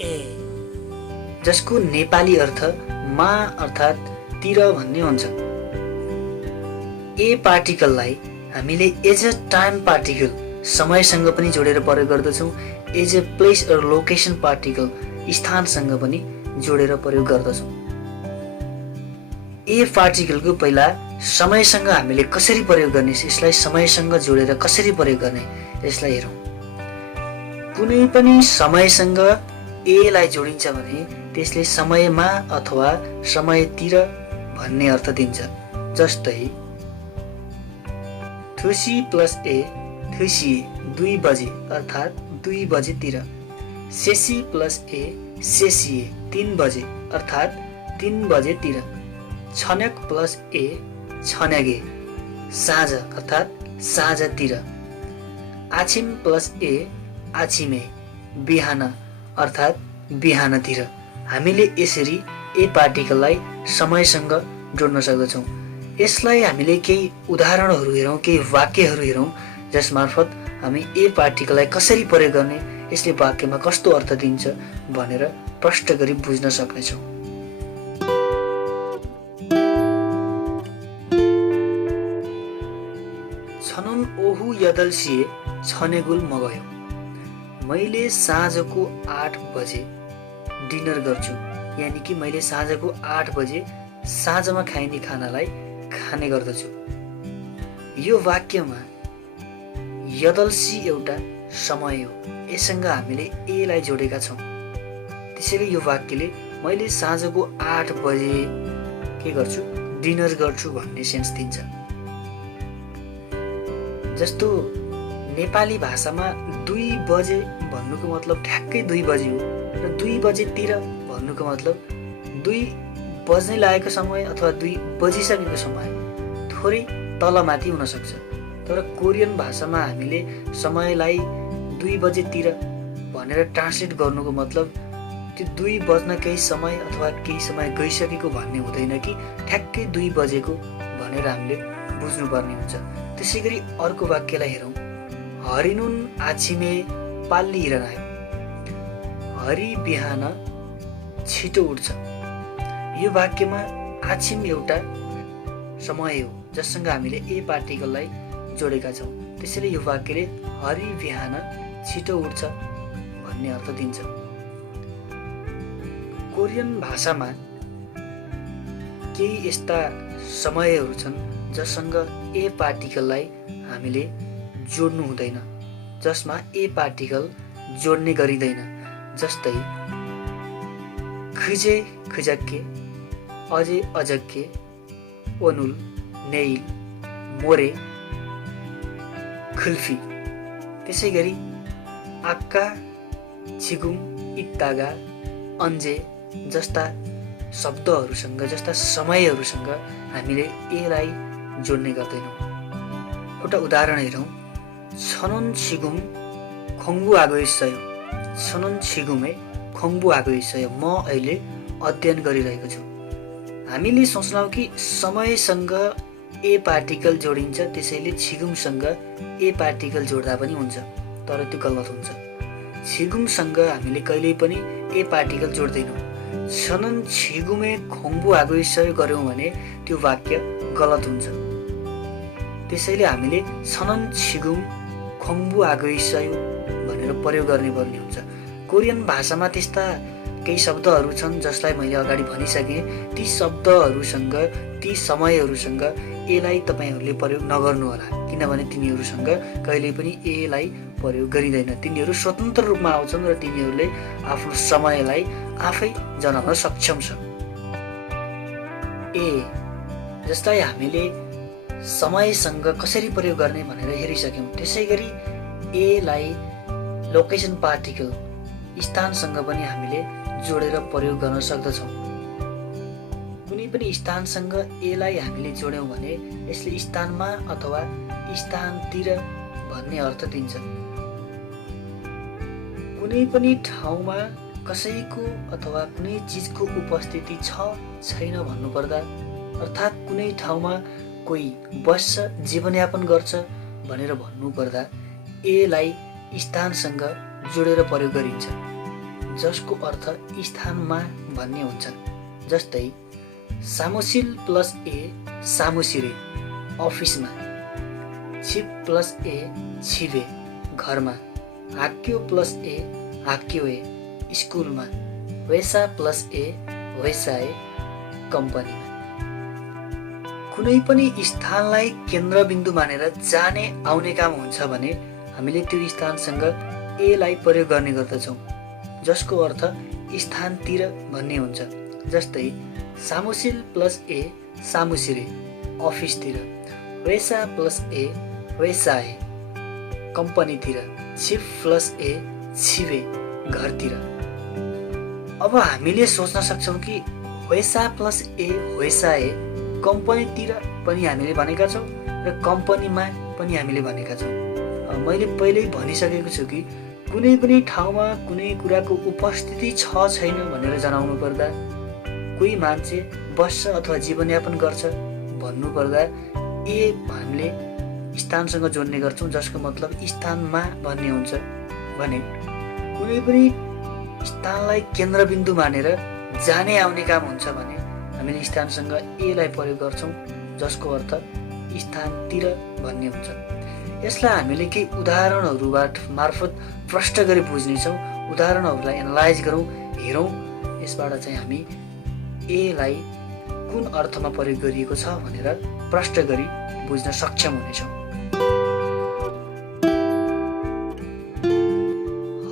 ए, जसको नेपाली अर्थ मा अर्थात् तिर भन्ने हुन्छ। ए पार्टिकललाई हामीले एज अ टाइम पार्टिकल समयसँग पनि जोडेर प्रयोग गर्दछौँ, एज ए प्लेस र लोकेसन पार्टिकल स्थानसँग पनि जोडेर प्रयोग गर्दछौँ। ए पार्टिकलको पहिला समयसँग हामीले कसरी प्रयोग गर्ने, यसलाई समयसँग जोडेर कसरी प्रयोग गर्ने यसलाई हेरौँ। कुनै पनि समयसँग ए लाई जोडिन्छ भने त्यसले समयमा अथवा समयतिर भन्ने अर्थ दिन्छ। जस्तै थुसी प्लस ए थुसिए 2 बजे अर्थात् 2 बजेतिर। सेसी प्लस ए सेसिए 3 बजे अर्थात् 3 बजेतिर। छन्याक प्लस ए छन्यागे साँझ अर्थात् साँझतिर। आछिम प्लस ए आछिमे बिहान अर्थात् बिहानतिर। हामीले यसरी ए पार्टिकललाई समयसँग जोड्न सक्दछौँ। यसलाई हामीले केही उदाहरणहरू हेरौँ, केही वाक्यहरू हेरौँ जसमार्फत हामी ए पार्टिकललाई कसरी प्रयोग गर्ने, यसले वाक्यमा कस्तो अर्थ दिन्छ भनेर प्रष्ट गरी बुझ्न सक्नेछौँ। छनुन ओहु यदल्सिए छनेगुल मगयो। मैले साँझको 8 बजे डिनर गर्छु, यानि कि मैले साँझको 8 बजे साँझमा खाइने खानालाई खाने गर्दछु। यो वाक्यमा यदल्सी एउटा समय हो, यससँग हामीले ए लाई जोडेका छौँ। त्यसैले यो वाक्यले मैले साँझको 8 बजे के गर्छु, डिनर गर्छु भन्ने सेन्स दिन्छ। जस्तो नेपाली भाषामा 2 बजे भन्नुको मतलब ठ्याक्कै 2 बजे हो र 2 बजेतिर भन्नुको मतलब 2 बज्नै लागेको समय अथवा 2 बजिसकेको समय थोरै तलमाथि हुन सक्छ। तर कोरियन भाषामा हामीले समयलाई 2 बजेतिर भनेर ट्रान्सलेट गर्नुको मतलब त्यो 2 बज्न केही समय अथवा केही समय गइसकेको भन्ने हुँदैन कि ठ्याक्कै 2 बजेको भनेर हामीले बुझ्नुपर्ने हुन्छ। त्यसै गरी अर्को वाक्यलाई हेरौँ। हरिनुन आछिमे पाल्ली हिरनायो। हरि बिहान छिटो उठ्छ। यो वाक्यमा आछिम एउटा समय हो जससँग हामीले ए पार्टिकललाई जोडेका छौँ। त्यसैले यो वाक्यले हरि बिहान छिटो उठ्छ भन्ने अर्थ दिन्छ। कोरियन भाषामा केही यस्ता समयहरू छन् जससँग ए पार्टिकललाई हामीले जोड्नु हुँदैन, जसमा ए पार्टिकल जोड्ने गरिँदैन। जस्तै खुजे खुजक्के, अजे अजक्के, ओनुल नेइल, मोरे खुल्फी। त्यसै गरी आक्का छिगुङ इत्तागा अन्जे जस्ता शब्दहरूसँग, जस्ता समयहरूसँग हामीले ए लाई जोड्ने गर्दैनौँ। एउटा उदाहरण हेरौँ। छनुन छिगुम खोङ्बु आगोइसयो। छनुन छिगुमे खोङ्बु आगोइसयो। म अहिले अध्ययन गरिरहेको छु। हामीले सोच्नौँ कि समयसँग ए पार्टिकल जोडिन्छ, त्यसैले छिगुमसँग ए पार्टिकल जोड्दा पनि हुन्छ, तर त्यो गलत हुन्छ। छिगुमसँग हामीले कहिल्यै पनि ए पार्टिकल जोड्दैनौँ। छनुन छिगुमे खोङ्बु आगोइसयो गर्यौँ भने त्यो वाक्य गलत हुन्छ। त्यसैले हामीले छनुन छिगुम खोङ्बु आगोइसयो भनेर प्रयोग गर्ने पर्ने हुन्छ। कोरियन भाषामा त्यस्ता केही शब्दहरू छन् जसलाई मैले अगाडि भनिसकेँ। ती शब्दहरूसँग, ती समयहरूसँग ए लाई तपाईँहरूले प्रयोग नगर्नुहोला, किनभने तिनीहरूसँग कहिल्यै पनि ए लाई प्रयोग गरिँदैन। तिनीहरू स्वतन्त्र रूपमा आउँछन् र तिनीहरूले आफ्नो समयलाई आफै जनाउन सक्षम छन्। ए जसलाई हामीले समयसँग कसरी प्रयोग गर्ने भनेर हेरिसक्यौँ। त्यसै गरी ए लाई लोकेसन पार्टिकल स्थानसँग पनि हामीले जोडेर प्रयोग गर्न सक्दछौँ। कुनै पनि स्थानसँग ए लाई हामीले जोड्यौँ भने यसले स्थानमा अथवा स्थानतिर भन्ने अर्थ दिन्छ। कुनै पनि ठाउँमा कसैको अथवा कुनै चिजको उपस्थिति छ छैन भन्नुपर्दा, अर्थात् कुनै ठाउँमा कोही बस्छ, जीवनयापन गर्छ भनेर भन्नुपर्दा ए लाई स्थानसँग जोडेर प्रयोग गरिन्छ, जसको अर्थ स्थानमा भन्ने हुन्छन्। जस्तै सामुसिल प्लस ए सामुसिरे अफिसमा, छिप प्लस ए छिबे घरमा, हाक्यो प्लस ए हाक्योए स्कुलमा, वैसा प्लस ए वैसाए कम्पनीमा। कुनै पनि स्थानलाई केन्द्रबिन्दु मानेर जाने आउने काम हुन्छ भने हामीले त्यो स्थानसँग ए लाई प्रयोग गर्ने गर्दछौँ, जसको अर्थ स्थानतिर भन्ने हुन्छ। जस्तै सामुसिल प्लस ए सामुसिरे अफिसतिर, वैसा प्लस ए वैसाए कम्पनीतिर, छिप प्लस ए छिबे घरतिर। अब हामीले सोच्न सक्छौँ कि वैसा प्लस ए वैसाए कम्पनीतिर पनि हामीले भनेका छौँ र कम्पनीमा पनि हामीले भनेका छौँ। मैले पहिल्यै भनिसकेको छु कि कुनै पनि ठाउँमा कुनै कुराको उपस्थिति छ छैन भनेर जनाउनु पर्दा, कोही मान्छे बस्छ अथवा जीवनयापन गर्छ भन्नु पर्दा ए हामीले स्थानसँग जोड्ने गर्छौँ, जसको मतलब स्थानमा भन्ने हुन्छ। भने कुनै पनि स्थानलाई केन्द्रबिन्दु मानेर जाने आउने काम हुन्छ भने हामीले स्थानसँग ए लाई प्रयोग गर्छौँ, जसको अर्थ स्थानतिर भन्ने हुन्छ। यसलाई हामीले केही उदाहरणहरूबाट मार्फत प्रष्ट गरी बुझ्नेछौँ। उदाहरणहरूलाई एनालाइज गरौँ, हेरौँ, यसबाट चाहिँ हामी ए लाई कुन अर्थमा प्रयोग गरिएको छ भनेर प्रष्ट गरी बुझ्न सक्षम हुनेछौँ।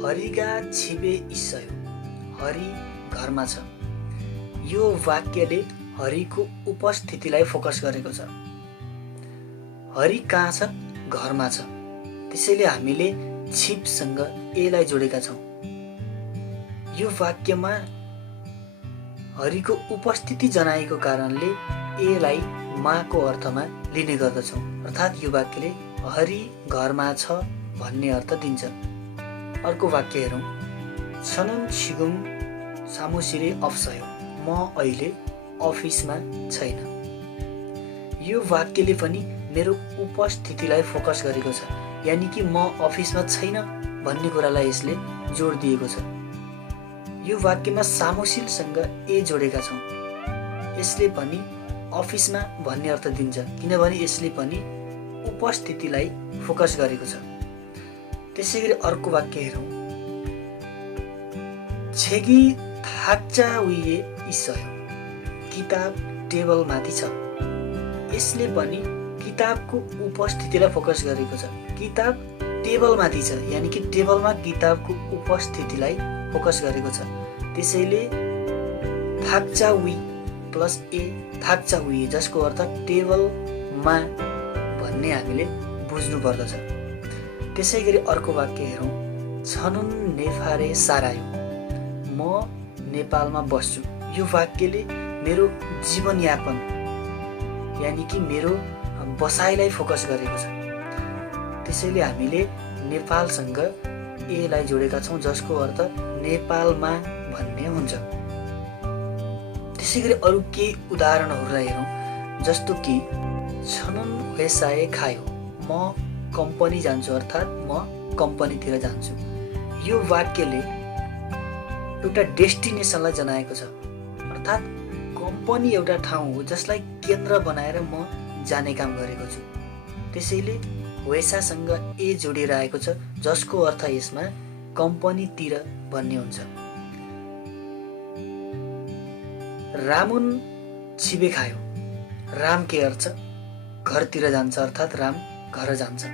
हरिगा छिबे ईसयो, हरि घरमा छ। यो वाक्यले हरिको उपस्थितिलाई फोकस गरेको छ। हरि कहाँ छ? घरमा छ। त्यसैले हामीले छिपसँग ए लाई जोडेका छौँ। यो वाक्यमा हरिको उपस्थिति जनाएको कारणले ए लाई माको अर्थमा लिने गर्दछौँ। अर्थात् यो वाक्यले हरि घरमा छ भन्ने अर्थ दिन्छ। अर्को वाक्य हेरौँ। छनुन छिगुम सामुसिरे अफसयो, म अहिले अफिसमा छैन। यो वाक्यले पनि मेरो उपस्थितिलाई फोकस गरेको छ, यानि कि म अफिसमा छैन भन्ने कुरालाई यसले जोड दिएको छ। यो वाक्यमा सामुसिलसँग ए जोडेका छौँ। यसले पनि अफिसमा भन्ने अर्थ दिन्छ, किनभने यसले पनि उपस्थितिलाई फोकस गरेको छ। त्यसै गरी अर्को वाक्य हेरौँ। छेगी थाक्चा उइए इसयो, किताब टेबलमाथि छ। यसले पनि किताबको उपस्थितिलाई फोकस गरेको छ। किताब टेबलमाथि छ, यानि कि टेबलमा किताबको उपस्थितिलाई फोकस गरेको छ। त्यसैले थाक्चा उइ प्लस ए थाक्चा उइ, जसको अर्थ टेबलमा भन्ने हामीले बुझ्नु पर्दछ। त्यसै गरी अर्को वाक्य हेरौँ। छनुन नेफारे सारायो, म नेपालमा बस्छु। यो वाक्यले मेरो जीवनयापन यानि कि मेरो बसाइलाई फोकस गरेको छ। त्यसैले हामीले नेपालसँग ए लाई जोडेका छौँ, जसको अर्थ नेपालमा भन्ने हुन्छ। त्यसै गरी अरू केही उदाहरणहरूलाई हेरौँ। जस्तो कि छनुन वेसाए खायो, म कम्पनी जान्छु, अर्थात् म कम्पनीतिर जान्छु। यो वाक्यले एउटा डेस्टिनेसनलाई जनाएको छ, अर्थात् कम्पनी एउटा ठाउँ हो जसलाई केन्द्र बनाएर म जाने काम गरेको छु। त्यसैले वेसासँग ए जोडिएर आएको छ, जसको अर्थ यसमा कम्पनीतिर भन्ने हुन्छ। रामुन छिबे खायो, राम के अर्थ घरतिर जान्छ, अर्थात् राम घर जान्छ।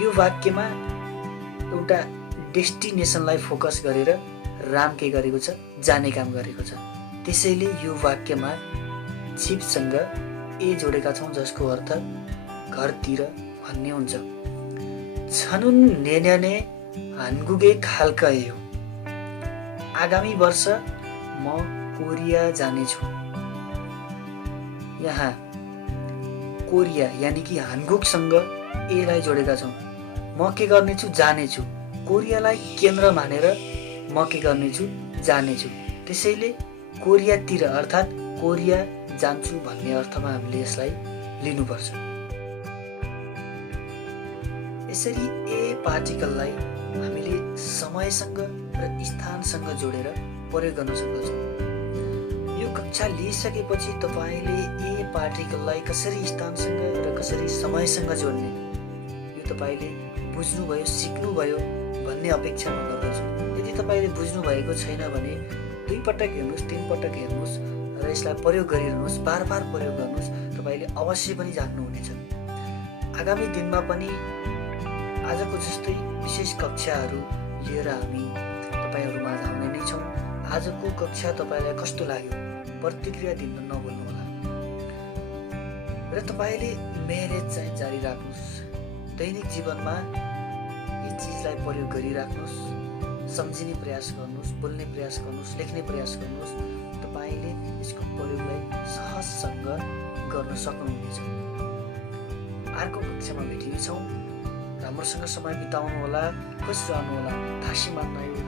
यो वाक्यमा एउटा डेस्टिनेसनलाई फोकस गरेर राम के गरेको छ? जाने काम गरेको छ। त्यसैले यो वाक्यमा छिपसँग ए जोडेका छौँ, जसको अर्थ घरतिर भन्ने हुन्छ। छनुन नेन्याने हान्गुगे खालकयो, आगामी वर्ष म कोरिया जानेछु। यहाँ कोरिया यानि कि हान्गुकसँग ए लाई जोडेका छौँ। म के गर्नेछु? जानेछु। कोरियालाई केन्द्र मानेर म के गर्नेछु? जानेछु। त्यसैले कोरियातिर अर्थात् कोरिया जान्छु भन्ने अर्थमा हामीले यसलाई लिनुपर्छ। यसरी ए पार्टिकललाई हामीले समयसँग र स्थानसँग जोडेर प्रयोग गर्न सक्दछौँ। यो कक्षा लिइसकेपछि तपाईँले ए पार्टिकललाई कसरी स्थानसँग र कसरी समयसँग जोड्ने यो तपाईँले बुझ्नुभयो, सिक्नुभयो भन्ने अपेक्षा म गर्दछु। यदि तपाईँले बुझ्नुभएको छैन भने 2 पटक हेर्नुहोस्, 3 पटक हेर्नुहोस् र यसलाई प्रयोग गरिरहनुहोस्, बार बार प्रयोग गर्नुहोस्, तपाईँले अवश्य पनि जान्नुहुनेछ। आगामी दिनमा पनि आजको जस्तै विशेष कक्षाहरू लिएर हामी तपाईँहरूमा आउने नै छौँ। आजको कक्षा तपाईँलाई कस्तो लाग्यो प्रतिक्रिया दिन नभुल्नुहोला र तपाईँले मेहनत चाहिँ जारी राख्नुहोस्। दैनिक जीवनमा यी चिजलाई प्रयोग गरिराख्नुहोस्, सम्झिने प्रयास गर्नुहोस्, बोल्ने प्रयास गर्नुहोस्, लेख्ने प्रयास गर्नुहोस्। तपाईँले यसको प्रयोगलाई सहजसँग गर्न सक्नुहुनेछ। अर्को कक्षामा भेटिनेछौँ। राम्रोसँग समय बिताउनु होला, खुश रहनु होला। थासी मान्न यो